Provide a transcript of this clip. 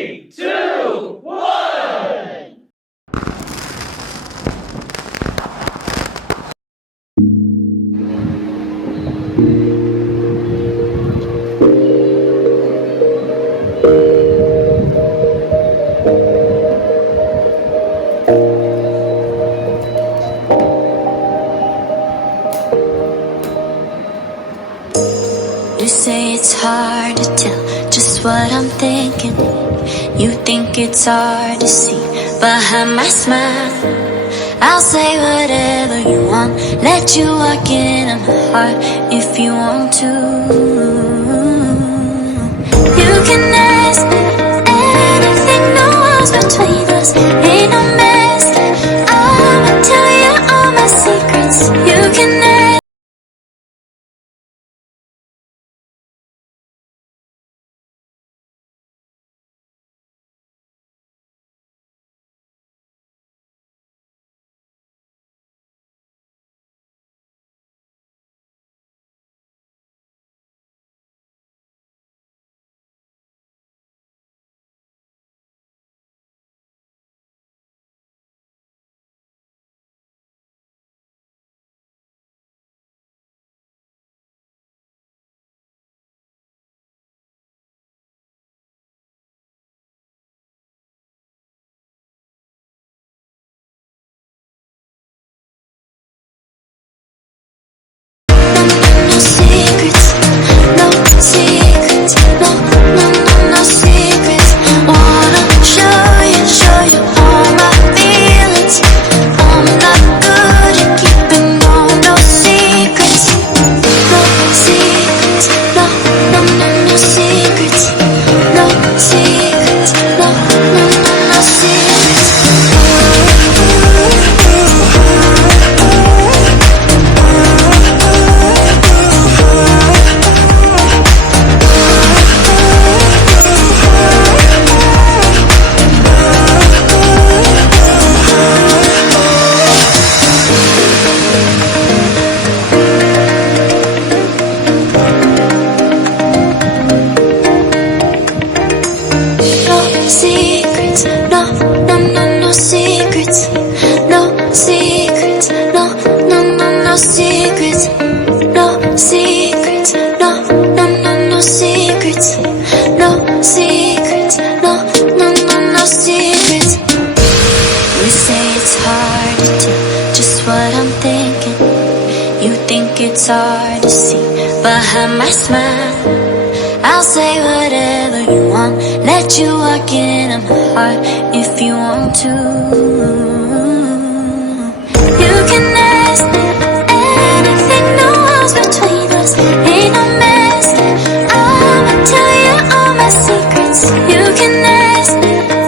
3, 2, 1. You say it's hard to tell just what I'm thinking. You think it's hard to see behind my smile. I'll say whatever you want, let you walk into my heart if you want to. You can ask me anything, no walls between us, ain't no mess. I'ma tell you all my secrets. You can ask. It's hard to see behind my smile. I'll say whatever you want, let you walk into my heart if you want to. You can ask me anything, no walls between us, ain't no mess. I'ma tell you all my secrets. You can ask me